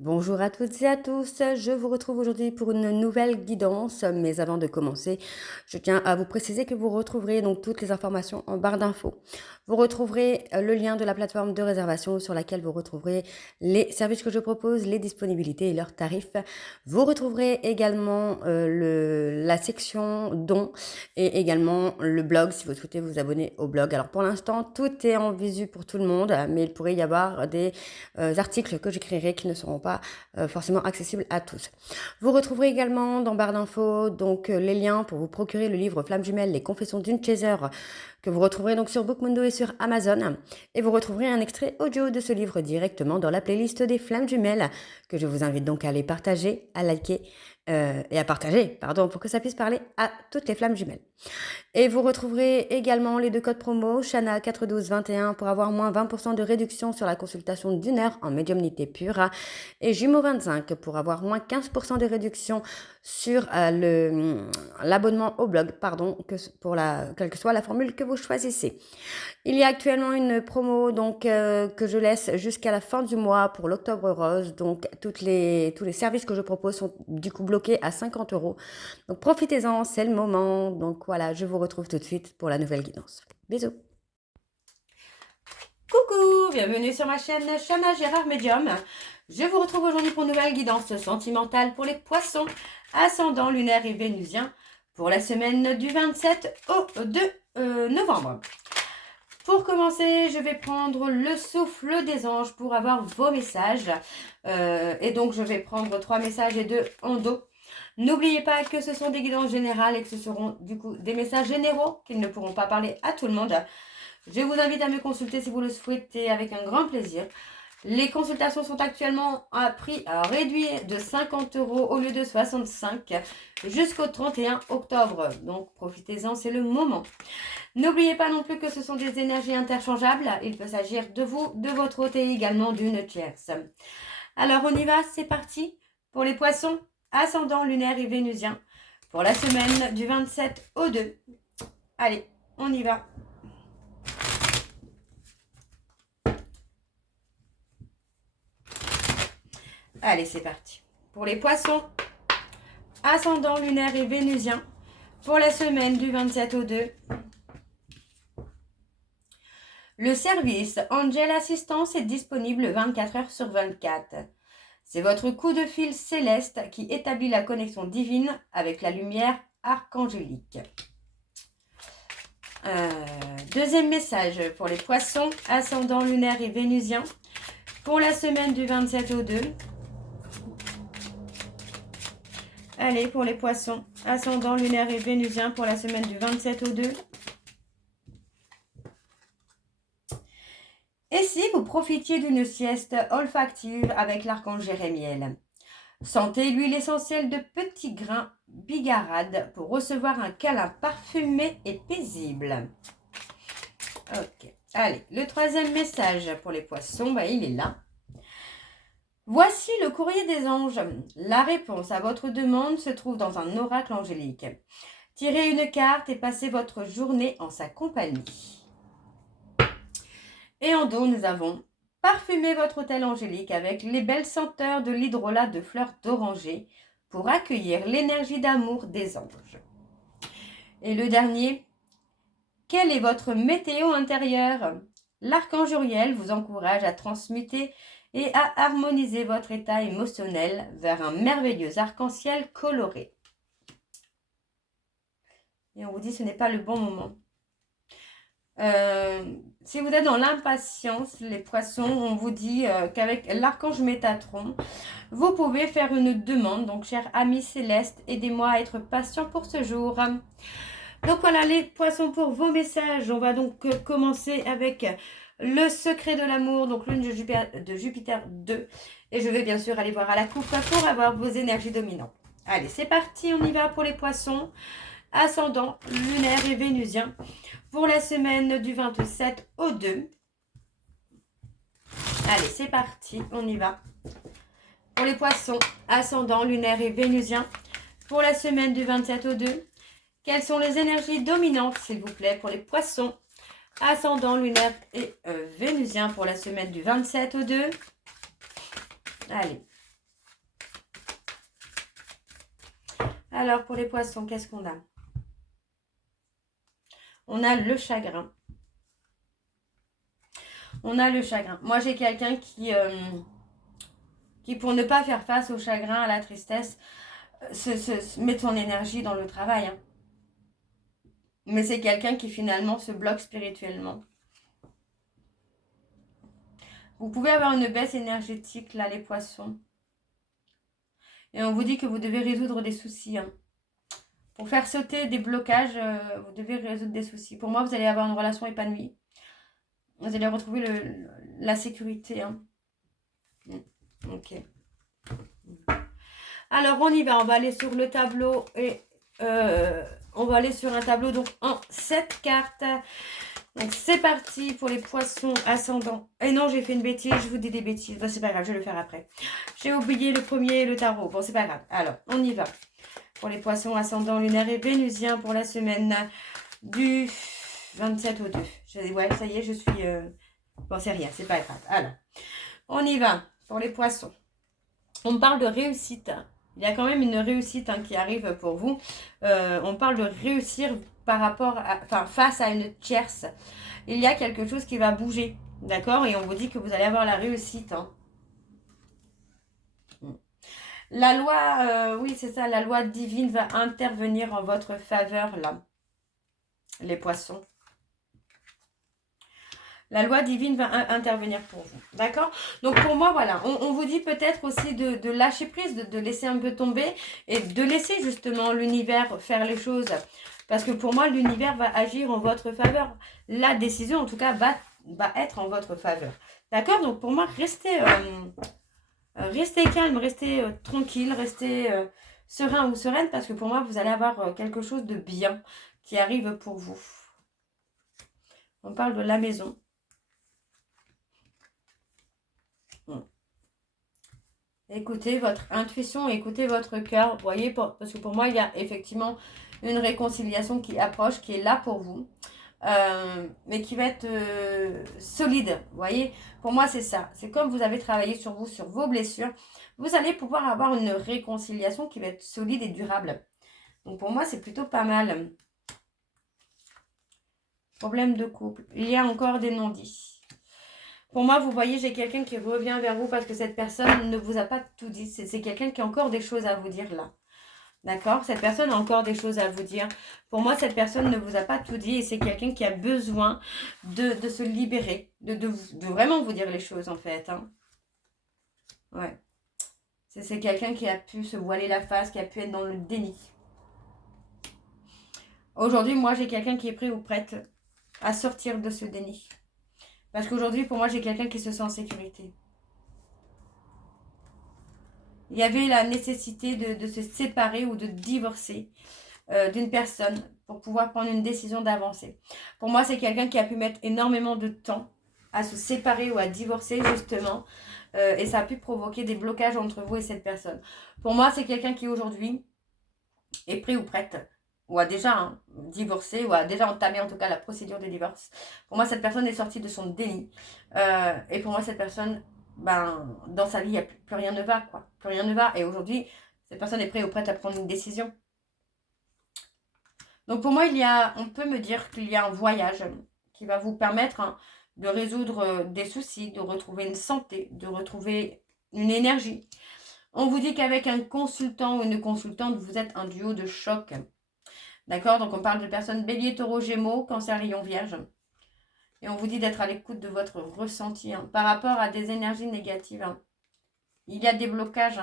Bonjour à toutes et à tous, je vous retrouve aujourd'hui pour une nouvelle guidance, mais avant de commencer, je tiens à vous préciser que vous retrouverez donc toutes les informations en barre d'infos. Vous retrouverez le lien de la plateforme de réservation sur laquelle vous retrouverez les services que je propose, les disponibilités et leurs tarifs. Vous retrouverez également la section dons et également le blog si vous souhaitez vous abonner au blog. Alors pour l'instant, tout est en visu pour tout le monde, mais il pourrait y avoir des articles que j'écrirai qui ne seront pas forcément accessibles à tous. Vous retrouverez également dans barre d'infos donc les liens pour vous procurer le livre Flammes jumelles, les confessions d'une chaser que vous retrouverez donc sur Bookmundo et sur Amazon. Et vous retrouverez un extrait audio de ce livre directement dans la playlist des Flammes jumelles que je vous invite donc à aller partager, à liker et à partager, pour que ça puisse parler à toutes les Flammes jumelles. Et vous retrouverez également les deux codes promo, Shana 41221 pour avoir moins 20% de réduction sur la consultation d'1 heure en médiumnité pure et Jumeau 25 pour avoir moins 15% de réduction sur l'abonnement au blog, quelle que soit la formule que vous choisissez. Il y a actuellement une promo donc que je laisse jusqu'à la fin du mois pour l'Octobre Rose. Donc tous les services que je propose sont du coup bloqués à 50 €. Donc profitez-en, c'est le moment. Donc voilà, je vous retrouve tout de suite pour la nouvelle guidance. Bisous. Coucou, bienvenue sur ma chaîne Shana Gérard Medium. Je vous retrouve aujourd'hui pour une nouvelle guidance sentimentale pour les poissons, ascendant lunaire et vénusien pour la semaine du 27 au 2 novembre. Pour commencer, je vais prendre le souffle des anges pour avoir vos messages. Et donc, je vais prendre 3 messages et 2 en dos. N'oubliez pas que ce sont des guidances générales et que ce seront du coup des messages généraux qu'ils ne pourront pas parler à tout le monde. Je vous invite à me consulter si vous le souhaitez avec un grand plaisir. Les consultations sont actuellement à prix réduit de 50 € au lieu de 65 jusqu'au 31 octobre. Donc profitez-en, c'est le moment. N'oubliez pas non plus que ce sont des énergies interchangeables. Il peut s'agir de vous, de votre hôte et également d'une tierce. Alors on y va, c'est parti pour les poissons, ascendant lunaire et vénusien pour la semaine du 27 au 2. Allez, on y va. Allez, c'est parti. Pour les poissons, ascendant lunaire et vénusien pour la semaine du 27 au 2. Le service Angel Assistance est disponible 24 heures sur 24. C'est votre coup de fil céleste qui établit la connexion divine avec la lumière archangélique. Deuxième message pour les poissons, ascendant lunaire et vénusien pour la semaine du 27 au 2. Allez, pour les poissons, ascendant lunaire et vénusien pour la semaine du 27 au 2. Et si vous profitiez d'une sieste olfactive avec l'archange Jérémiel? Sentez l'huile essentielle de petits grains bigarade pour recevoir un câlin parfumé et paisible. Ok, allez, le troisième message pour les poissons, il est là. Voici le courrier des anges. La réponse à votre demande se trouve dans un oracle angélique. Tirez une carte et passez votre journée en sa compagnie. Et en dos, nous avons parfumez votre hôtel angélique avec les belles senteurs de l'hydrolat de fleurs d'oranger pour accueillir l'énergie d'amour des anges. Et le dernier, quelle est votre météo intérieure? L'archange Uriel vous encourage à transmuter et à harmoniser votre état émotionnel vers un merveilleux arc-en-ciel coloré. Et on vous dit que ce n'est pas le bon moment. Si vous êtes dans l'impatience, les poissons, on vous dit qu'avec l'archange Métatron, vous pouvez faire une demande. Donc, cher ami céleste, aidez-moi à être patient pour ce jour. Donc voilà les poissons pour vos messages. On va donc commencer avec le secret de l'amour, donc lune de Jupiter 2. Et je vais bien sûr aller voir à la coupe pour avoir vos énergies dominantes. Allez, c'est parti, on y va pour les poissons. Ascendant, lunaire et vénusien pour la semaine du 27 au 2. Allez, c'est parti, on y va. Pour les poissons, ascendant, lunaire et vénusien pour la semaine du 27 au 2. Quelles sont les énergies dominantes, s'il vous plaît, pour les poissons, ascendant, lunaire et vénusien pour la semaine du 27 au 2. Allez, Alors, pour les poissons, qu'est-ce qu'on a? On a le chagrin. On a le chagrin. Moi, j'ai quelqu'un qui, pour ne pas faire face au chagrin, à la tristesse, met son énergie dans le travail. Hein. Mais c'est quelqu'un qui, finalement, se bloque spirituellement. Vous pouvez avoir une baisse énergétique, là, les poissons. Et on vous dit que vous devez résoudre des soucis. Hein. Pour faire sauter des blocages, vous devez résoudre des soucis. Pour moi, vous allez avoir une relation épanouie. Vous allez retrouver la sécurité. Hein. Ok. Alors, on y va. On va aller sur le tableau et on va aller sur un tableau donc en 7 cartes. Donc, c'est parti pour les poissons ascendants. Et non, j'ai fait une bêtise. Je vous dis des bêtises. Bon, c'est pas grave. Je vais le faire après. J'ai oublié le premier, le tarot. Bon, c'est pas grave. Alors, on y va. Pour les poissons ascendants lunaires et vénusiens pour la semaine du 27 au 2. Ouais, ça y est, je suis... Bon, c'est rien, c'est pas grave. Alors, on y va pour les poissons. On parle de réussite. Il y a quand même une réussite hein, qui arrive pour vous. On parle de réussir par rapport à... Enfin, face à une tierce. Il y a quelque chose qui va bouger. D'accord? Et on vous dit que vous allez avoir la réussite. Hein. La loi, oui, c'est ça, la loi divine va intervenir en votre faveur, là, les poissons. La loi divine va intervenir pour vous, d'accord? Donc, pour moi, voilà, on vous dit peut-être aussi de lâcher prise, de laisser un peu tomber et de laisser justement l'univers faire les choses. Parce que pour moi, l'univers va agir en votre faveur. La décision, en tout cas, va être en votre faveur. D'accord? Donc, pour moi, restez... restez calme, restez tranquille, restez serein ou sereine parce que pour moi, vous allez avoir quelque chose de bien qui arrive pour vous. On parle de la maison. Écoutez votre intuition, écoutez votre cœur. Vous voyez, parce que pour moi, il y a effectivement une réconciliation qui approche, qui est là pour vous. Mais qui va être solide. Vous voyez, pour moi, c'est ça. C'est comme vous avez travaillé sur vous, sur vos blessures. Vous allez pouvoir avoir une réconciliation qui va être solide et durable. Donc, pour moi, c'est plutôt pas mal. Problème de couple. Il y a encore des non-dits. Pour moi, vous voyez, j'ai quelqu'un qui revient vers vous parce que cette personne ne vous a pas tout dit. C'est quelqu'un qui a encore des choses à vous dire là. D'accord? Cette personne a encore des choses à vous dire. Pour moi, cette personne ne vous a pas tout dit et c'est quelqu'un qui a besoin de se libérer, de vraiment vous dire les choses en fait. Hein. Ouais. C'est quelqu'un qui a pu se voiler la face, qui a pu être dans le déni. Aujourd'hui, moi, j'ai quelqu'un qui est prêt ou prête à sortir de ce déni. Parce qu'aujourd'hui, pour moi, j'ai quelqu'un qui se sent en sécurité. Il y avait la nécessité de se séparer ou de divorcer d'une personne pour pouvoir prendre une décision d'avancer. Pour moi, c'est quelqu'un qui a pu mettre énormément de temps à se séparer ou à divorcer justement et ça a pu provoquer des blocages entre vous et cette personne. Pour moi, c'est quelqu'un qui aujourd'hui est prêt ou prête ou a déjà divorcé ou a déjà entamé en tout cas la procédure de divorce. Pour moi, cette personne est sortie de son déni et pour moi, cette personne, dans sa vie, il y a plus rien ne va, quoi. Plus rien ne va et aujourd'hui, cette personne est prête ou prête à prendre une décision. Donc pour moi, on peut me dire qu'il y a un voyage qui va vous permettre de résoudre des soucis, de retrouver une santé, de retrouver une énergie. On vous dit qu'avec un consultant ou une consultante, vous êtes un duo de choc. D'accord? Donc on parle de personnes bélier, taureau, gémeaux, cancer, lion, vierge. Et on vous dit d'être à l'écoute de votre ressenti par rapport à des énergies négatives. Il y a des blocages.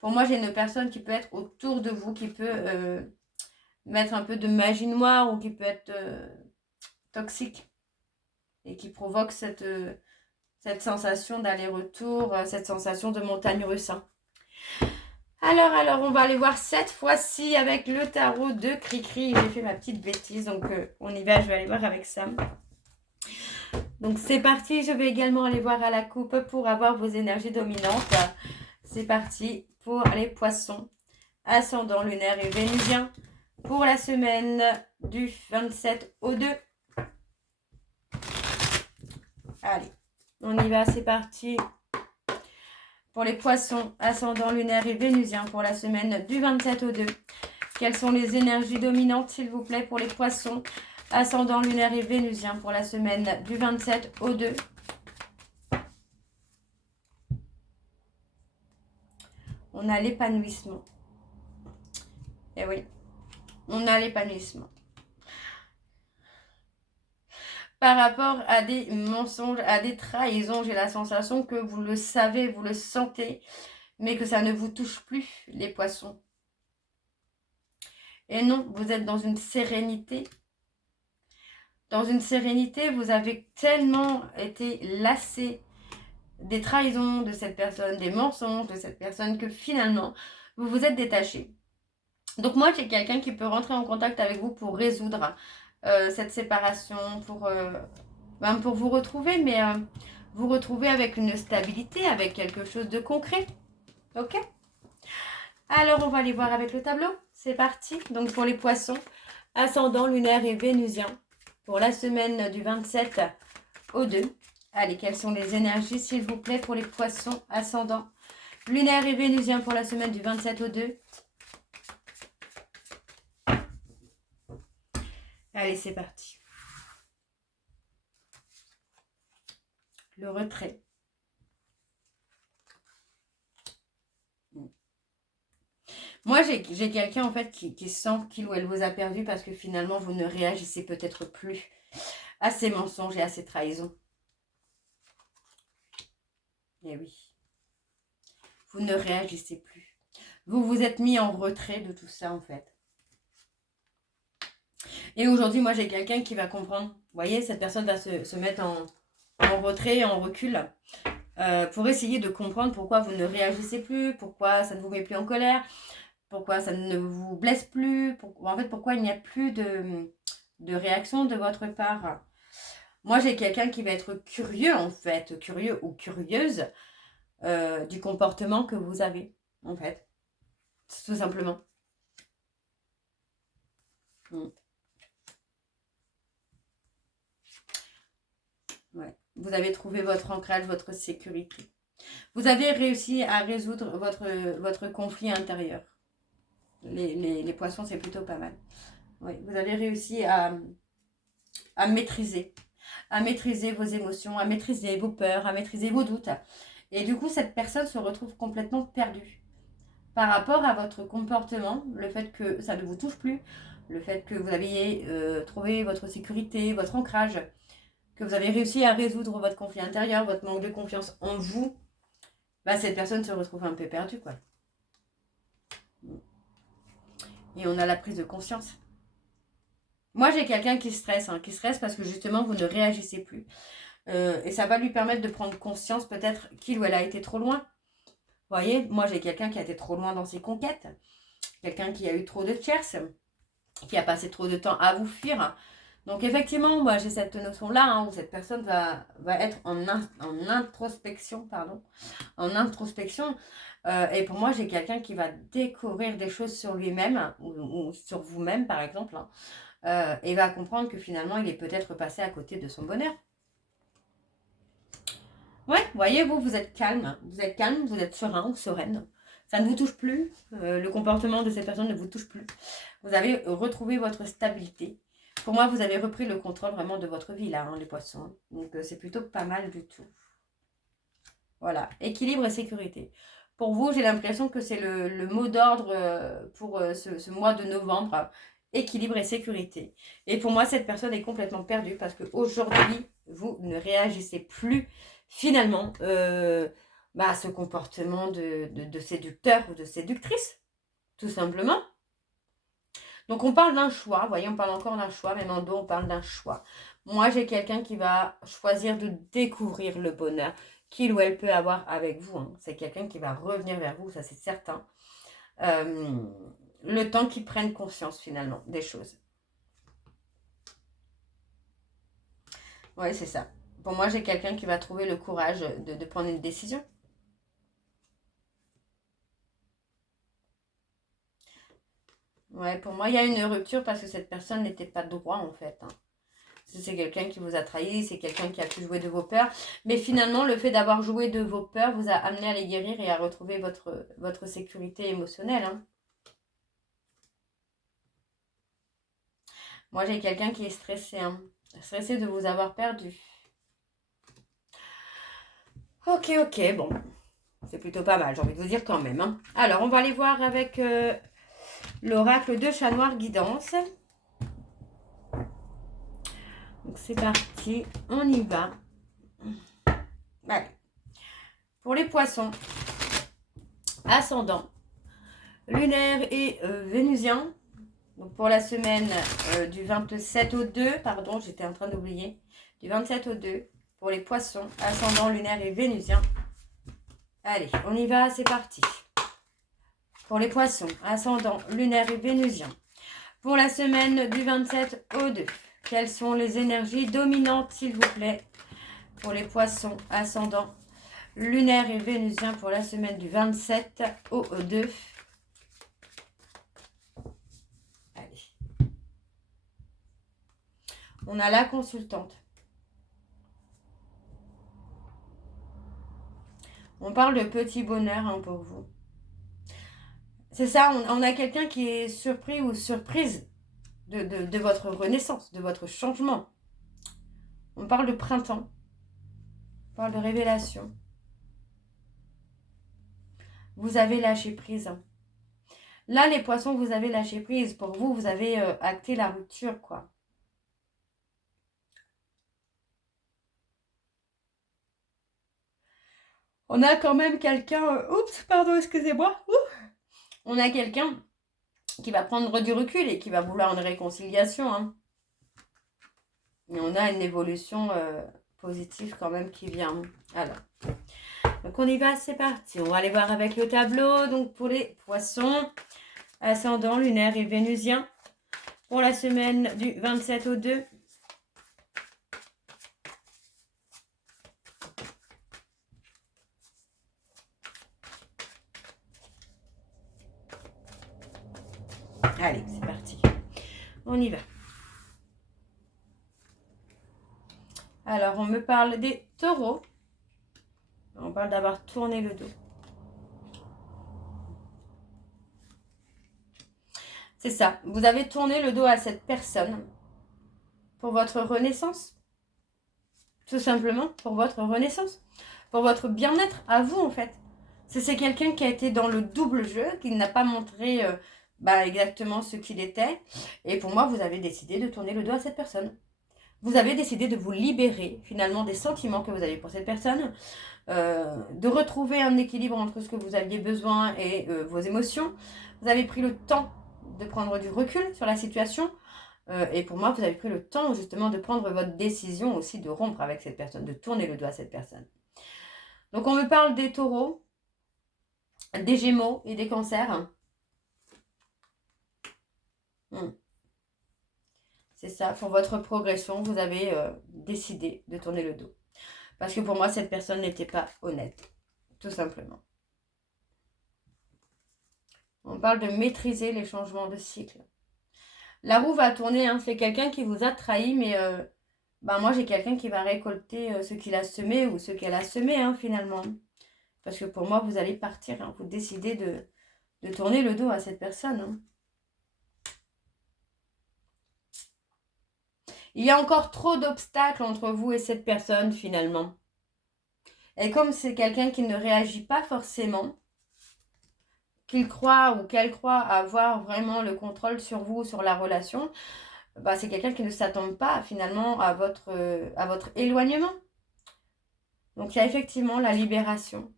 Pour moi, j'ai une personne qui peut être autour de vous, qui peut... mettre un peu de magie noire ou qui peut être toxique et qui provoque cette sensation d'aller-retour, cette sensation de montagne russe. Alors, on va aller voir cette fois-ci avec le tarot de Cricri. J'ai fait ma petite bêtise, donc on y va, je vais aller voir avec Sam. Donc c'est parti, je vais également aller voir à la coupe pour avoir vos énergies dominantes. C'est parti pour les poissons, ascendant lunaire et vénusien. Pour la semaine du 27 au 2. Allez, on y va, c'est parti. Pour les poissons, ascendant lunaire et vénusien pour la semaine du 27 au 2. Quelles sont les énergies dominantes, s'il vous plaît, pour les poissons, ascendant lunaire et vénusien pour la semaine du 27 au 2. On a l'épanouissement. Eh oui, on a l'épanouissement. Par rapport à des mensonges, à des trahisons, j'ai la sensation que vous le savez, vous le sentez, mais que ça ne vous touche plus, les poissons. Et non, vous êtes dans une sérénité. Dans une sérénité, vous avez tellement été lassé des trahisons de cette personne, des mensonges de cette personne, que finalement, vous vous êtes détaché. Donc moi, j'ai quelqu'un qui peut rentrer en contact avec vous pour résoudre cette séparation, pour vous retrouver, mais vous retrouver avec une stabilité, avec quelque chose de concret. Ok? Alors, on va aller voir avec le tableau. C'est parti. Donc, pour les poissons, ascendant, lunaire et vénusien, pour la semaine du 27 au 2. Allez, quelles sont les énergies, s'il vous plaît, pour les poissons, ascendant, lunaire et vénusien, pour la semaine du 27 au 2. Allez, c'est parti. Le retrait. Moi, j'ai quelqu'un, en fait, qui sent qu'il ou elle vous a perdu parce que finalement, vous ne réagissez peut-être plus à ces mensonges et à ces trahisons. Eh oui. Vous ne réagissez plus. Vous vous êtes mis en retrait de tout ça, en fait. Et aujourd'hui, moi, j'ai quelqu'un qui va comprendre. Vous voyez, cette personne va se mettre en retrait, en recul, pour essayer de comprendre pourquoi vous ne réagissez plus, pourquoi ça ne vous met plus en colère, pourquoi ça ne vous blesse plus, en fait, pourquoi il n'y a plus de réaction de votre part. Moi, j'ai quelqu'un qui va être curieux, en fait, curieux ou curieuse du comportement que vous avez, en fait, tout simplement. Ouais. Vous avez trouvé votre ancrage, votre sécurité. Vous avez réussi à résoudre votre conflit intérieur. Les poissons, c'est plutôt pas mal. Oui, vous avez réussi à maîtriser vos émotions, à maîtriser vos peurs, à maîtriser vos doutes. Et du coup, cette personne se retrouve complètement perdue par rapport à votre comportement, le fait que ça ne vous touche plus, le fait que vous aviez trouvé votre sécurité, votre ancrage, que vous avez réussi à résoudre votre conflit intérieur, votre manque de confiance en vous, bah, cette personne se retrouve un peu perdue, quoi. Et on a la prise de conscience. Moi, j'ai quelqu'un qui stresse parce que justement, vous ne réagissez plus. Et ça va lui permettre de prendre conscience peut-être qu'il ou elle a été trop loin. Vous voyez, moi, j'ai quelqu'un qui a été trop loin dans ses conquêtes. Quelqu'un qui a eu trop de tierces, qui a passé trop de temps à vous fuir. Donc effectivement, moi j'ai cette notion-là, où cette personne va être en introspection, et pour moi, j'ai quelqu'un qui va découvrir des choses sur lui-même, ou sur vous-même par exemple, et va comprendre que finalement, il est peut-être passé à côté de son bonheur. Ouais, voyez, vous êtes calme, vous êtes serein ou sereine. Ça ne vous touche plus, le comportement de cette personne ne vous touche plus. Vous avez retrouvé votre stabilité. Pour moi, vous avez repris le contrôle vraiment de votre vie, là, les poissons. Donc, c'est plutôt pas mal du tout. Voilà, équilibre et sécurité. Pour vous, j'ai l'impression que c'est le mot d'ordre pour ce mois de novembre. Équilibre et sécurité. Et pour moi, cette personne est complètement perdue parce qu'aujourd'hui, vous ne réagissez plus finalement à ce comportement de séducteur ou de séductrice, tout simplement. Donc, on parle d'un choix. Vous voyez, on parle encore d'un choix. Même en dos, on parle d'un choix. Moi, j'ai quelqu'un qui va choisir de découvrir le bonheur qu'il ou elle peut avoir avec vous. Hein. C'est quelqu'un qui va revenir vers vous, ça c'est certain. Le temps qu'ils prennent conscience, finalement, des choses. Oui, c'est ça. Pour moi, j'ai quelqu'un qui va trouver le courage de prendre une décision. Ouais, pour moi, il y a une rupture parce que cette personne n'était pas droit, en fait. Hein. C'est quelqu'un qui vous a trahi, c'est quelqu'un qui a pu jouer de vos peurs. Mais finalement, le fait d'avoir joué de vos peurs vous a amené à les guérir et à retrouver votre sécurité émotionnelle. Hein. Moi, j'ai quelqu'un qui est stressé, hein. Stressé de vous avoir perdu. Ok, bon. C'est plutôt pas mal, j'ai envie de vous dire quand même, hein. Alors, on va aller voir avec l'oracle de Chat Noir Guidance. Donc, c'est parti. On y va. Allez. Pour les poissons, ascendant, lunaire et vénusien. Donc, pour la semaine du 27 au 2, pardon, j'étais en train d'oublier. Du 27 au 2, pour les poissons, ascendant, lunaire et vénusien. Allez, on y va, c'est parti. Pour les poissons, ascendant, lunaire et vénusien. Pour la semaine du 27 au 2, quelles sont les énergies dominantes, s'il vous plaît, pour les poissons, ascendant, lunaire et vénusien pour la semaine du 27 au 2. Allez. On a la consultante. On parle de petit bonheur hein, pour vous. C'est ça, on a quelqu'un qui est surpris ou surprise de votre renaissance, de votre changement. On parle de printemps. On parle de révélation. Vous avez lâché prise. Là, les poissons, vous avez lâché prise. Pour vous, vous avez acté la rupture, quoi. On a quand même quelqu'un... oups, pardon, excusez-moi. On a quelqu'un qui va prendre du recul et qui va vouloir une réconciliation. Hein. Et on a une évolution positive quand même qui vient. Alors, donc on y va, c'est parti. On va aller voir avec le tableau. Donc pour les poissons, ascendant, lunaire et vénusien. Pour la semaine du 27 au 2. Allez, c'est parti. On y va. Alors, on me parle des taureaux. On parle d'avoir tourné le dos. C'est ça. Vous avez tourné le dos à cette personne pour votre renaissance. Tout simplement pour votre renaissance. Pour votre bien-être à vous, en fait. C'est quelqu'un qui a été dans le double jeu, qui n'a pas montré exactement ce qu'il était. Et pour moi, vous avez décidé de tourner le dos à cette personne. Vous avez décidé de vous libérer finalement des sentiments que vous avez pour cette personne, de retrouver un équilibre entre ce que vous aviez besoin et vos émotions. Vous avez pris le temps de prendre du recul sur la situation. Et pour moi, vous avez pris le temps justement de prendre votre décision aussi de rompre avec cette personne, de tourner le dos à cette personne. Donc on me parle des taureaux, des gémeaux et des cancers. C'est ça, pour votre progression, vous avez décidé de tourner le dos. Parce que pour moi, cette personne n'était pas honnête, tout simplement. On parle de maîtriser les changements de cycle. La roue va tourner, hein, c'est quelqu'un qui vous a trahi, mais moi j'ai quelqu'un qui va récolter ce qu'il a semé ou ce qu'elle a semé hein, finalement. Parce que pour moi, vous allez partir, hein, vous décidez de tourner le dos à cette personne. Hein. Il y a encore trop d'obstacles entre vous et cette personne finalement. Et comme c'est quelqu'un qui ne réagit pas forcément, qu'il croit ou qu'elle croit avoir vraiment le contrôle sur vous, sur la relation, c'est quelqu'un qui ne s'attend pas finalement à votre éloignement. Donc il y a effectivement la libération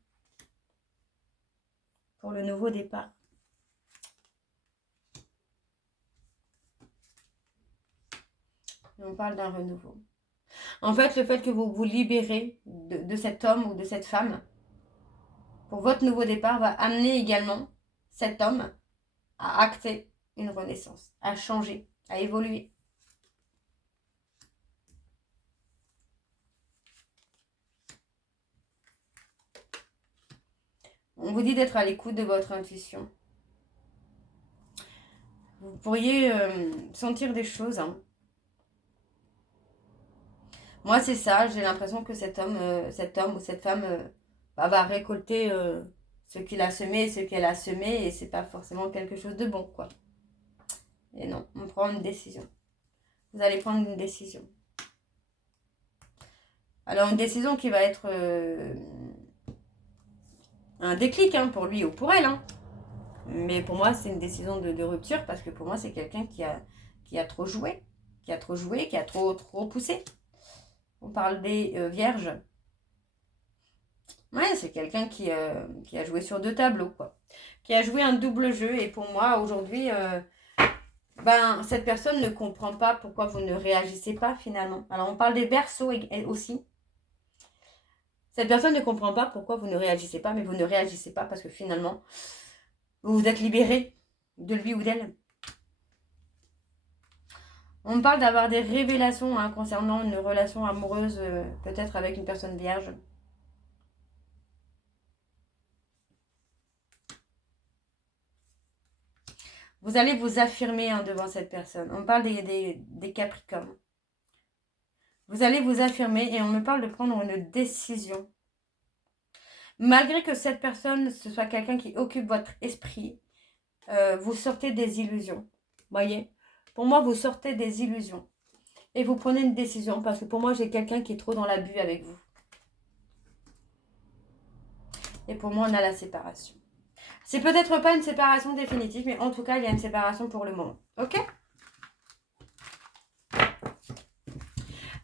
pour le nouveau départ. Et on parle d'un renouveau. En fait, le fait que vous vous libérez de cet homme ou de cette femme pour votre nouveau départ va amener également cet homme à acter une renaissance, à changer, à évoluer. On vous dit d'être à l'écoute de votre intuition. Vous pourriez sentir des choses. Hein. Moi, c'est ça. J'ai l'impression que cet homme ou cette femme va récolter ce qu'il a semé et ce qu'elle a semé. Et c'est pas forcément quelque chose de bon, quoi. Et non, on prend une décision. vous allez prendre une décision. Alors, une décision qui va être un déclic hein, pour lui ou pour elle. Hein. Mais pour moi, c'est une décision de rupture parce que pour moi, c'est quelqu'un qui a trop joué. Qui a trop poussé. On parle des vierges. Ouais, c'est quelqu'un qui a joué sur 2 tableaux, quoi. Qui a joué un double jeu. Et pour moi, aujourd'hui, cette personne ne comprend pas pourquoi vous ne réagissez pas, finalement. Alors, on parle des Verseaux aussi. Cette personne ne comprend pas pourquoi vous ne réagissez pas, mais vous ne réagissez pas parce que finalement, vous vous êtes libéré de lui ou d'elle. On parle d'avoir des révélations hein, concernant une relation amoureuse, peut-être avec une personne vierge. Vous allez vous affirmer hein, devant cette personne. On parle des Capricornes. Vous allez vous affirmer et on me parle de prendre une décision. Malgré que cette personne, ce soit quelqu'un qui occupe votre esprit, vous sortez des illusions. Voyez ? Pour moi, vous sortez des illusions. Et vous prenez une décision parce que pour moi, j'ai quelqu'un qui est trop dans l'abus avec vous. Et pour moi, on a la séparation. C'est peut-être pas une séparation définitive, mais en tout cas, il y a une séparation pour le moment. Ok ?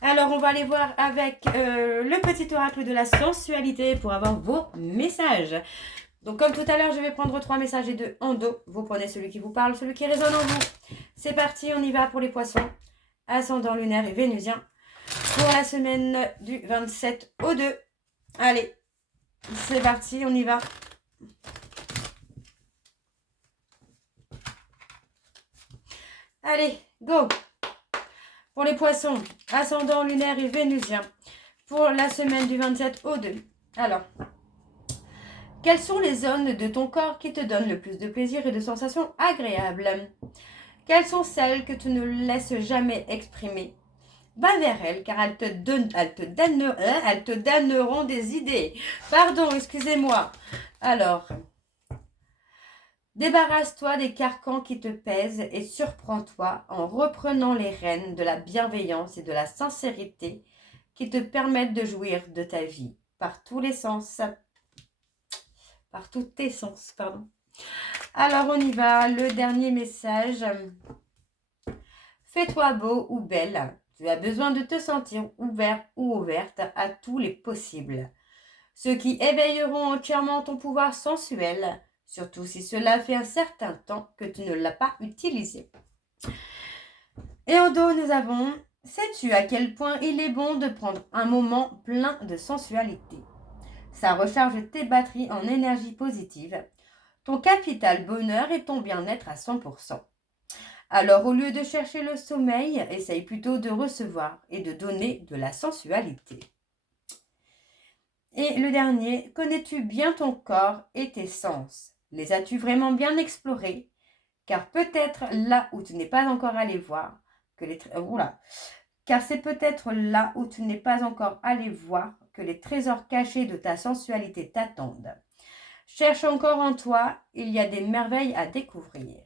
Alors, on va aller voir avec le petit oracle de la sensualité pour avoir vos messages. Donc, comme tout à l'heure, je vais prendre 3 messages et 2 en dos. Vous prenez celui qui vous parle, celui qui résonne en vous. C'est parti, on y va pour les poissons. Ascendant lunaire et vénusien. Pour la semaine du 27 au 2. Allez, c'est parti, on y va. Allez, go! Pour les poissons, ascendant lunaire et vénusien. Pour la semaine du 27 au 2. Alors, quelles sont les zones de ton corps qui te donnent le plus de plaisir et de sensations agréables? Quelles sont celles que tu ne laisses jamais exprimer? Va vers elles, car elles te donneront des idées. Pardon, excusez-moi. Alors, débarrasse-toi des carcans qui te pèsent et surprends-toi en reprenant les rênes de la bienveillance et de la sincérité qui te permettent de jouir de ta vie par tous les sens. Par tous tes sens, pardon. Alors, on y va. Le dernier message. Fais-toi beau ou belle. Tu as besoin de te sentir ouvert ou ouverte à tous les possibles. Ceux qui éveilleront entièrement ton pouvoir sensuel, surtout si cela fait un certain temps que tu ne l'as pas utilisé. Et au dos, nous avons « Sais-tu à quel point il est bon de prendre un moment plein de sensualité ?» Ça recharge tes batteries en énergie positive, ton capital bonheur et ton bien-être à 100%. Alors, au lieu de chercher le sommeil, essaye plutôt de recevoir et de donner de la sensualité. Et le dernier, connais-tu bien ton corps et tes sens? Les as-tu vraiment bien explorés? Car peut-être là où tu n'es pas encore allé voir que car c'est peut-être là où tu n'es pas encore allé voir que les trésors cachés de ta sensualité t'attendent. Cherche encore en toi, il y a des merveilles à découvrir.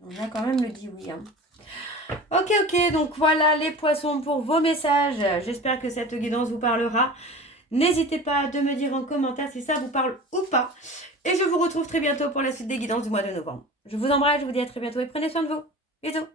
On a quand même le dit oui. Hein. Ok, donc voilà les poissons pour vos messages. J'espère que cette guidance vous parlera. N'hésitez pas de me dire en commentaire si ça vous parle ou pas. Et je vous retrouve très bientôt pour la suite des guidances du mois de novembre. Je vous embrasse, je vous dis à très bientôt et prenez soin de vous. Bisous.